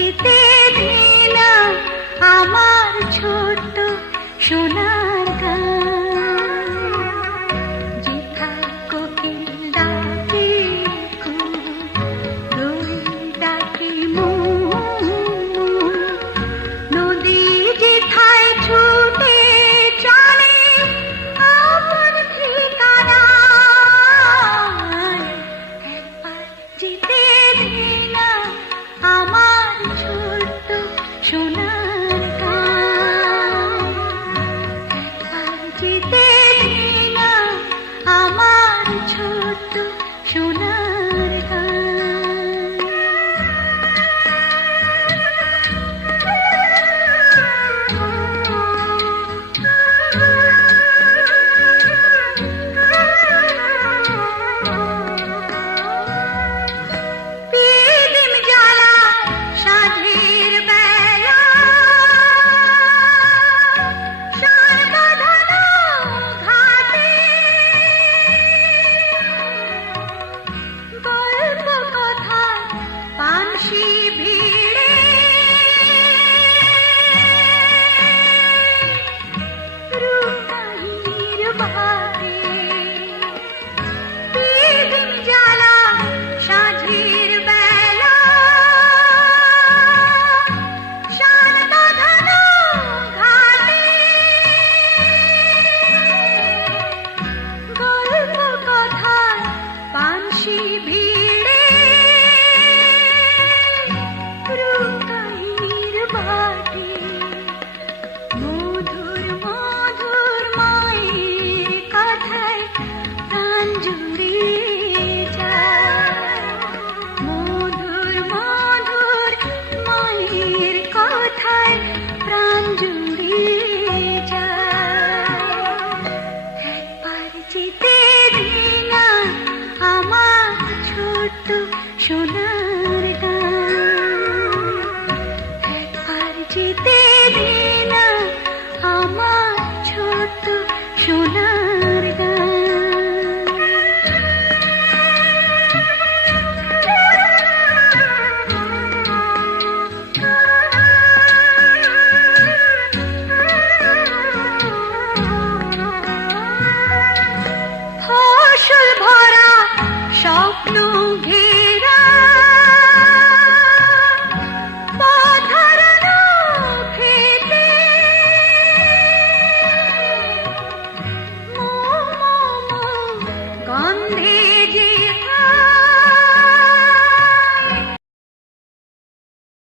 যেতে দে না আমার ছোট্ট সোনার গান। যেথায় কোকিল ডাকে দোল ডাকে নদী যেথায় ছুটে চলে আপন ঠিকানায়। একবার যেতে দে না আমার ছোট্ট সোনার গান। একবার যেতে দে না আমার ছোট্ট সোনার গান। পিদিম জ্বালা সাঁঝের বেলা সারবাঁধানো ঘাটে গল্প কথা পানসি